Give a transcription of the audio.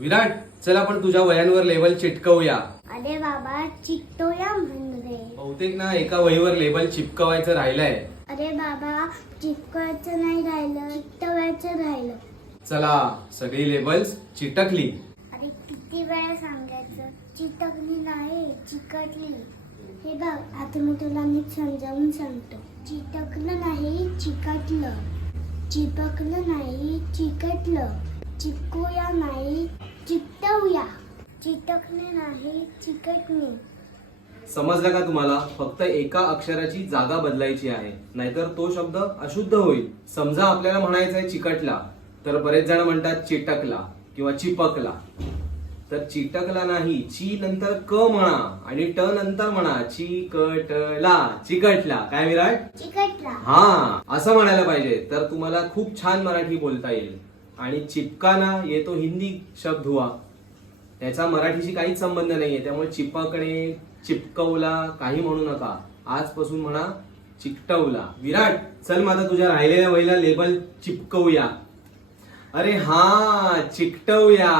विराट चल आपण तुझ्या वयांवर लेबल चिटकवूया. अरे बाबा चिकटोया म्हण रे बहुतेक ना एका वहीवर लेबल चिपकवायचं राहिलंय. अरे बाबा चिपकवायचं नाही राहिलं चिकटवायचं राहिलं. चला सगळी लेबल्स चिटकली. अरे किती वेळा सांगायचं चिटकली नाही चिकटली. हे बघ आता मी तुला नीट समजावून सांगतो. चिटकलं नाही चिकटलं. चिपकलं नाही चिकटलं. चिपकूया नाही चिकटवूया. चिटकणे नाही चिकटणे. समजलं का तुम्हाला? फक्त एका अक्षराची जागा बदलायची आहे. नाहीतर तो शब्द अशुद्ध होईल. समजा आपल्याला म्हणायचं आहे चिकटला तर बरेच जण म्हणतात चिटकला किंवा चिपकला. तर चिटकला नाही ची नंतर क म्हणा आणि ट नंतर म्हणा चिकटला. चिकटला. काय विराट? चिकटला. हा असं म्हणायला पाहिजे. तर तुम्हाला खूप छान मराठी बोलता येईल. आणि चिपकाना येतो हिंदी शब्द हुआ. त्याचा मराठीशी काहीच संबंध नाहीये. त्यामुळे चिपकणे चिपकवला काही म्हणू नका. आजपासून म्हणा चिकटवला. विराट चल माझा तुझ्या राहिलेल्या वहीला लेबल चिपकवूया. अरे हा चिकटवूया.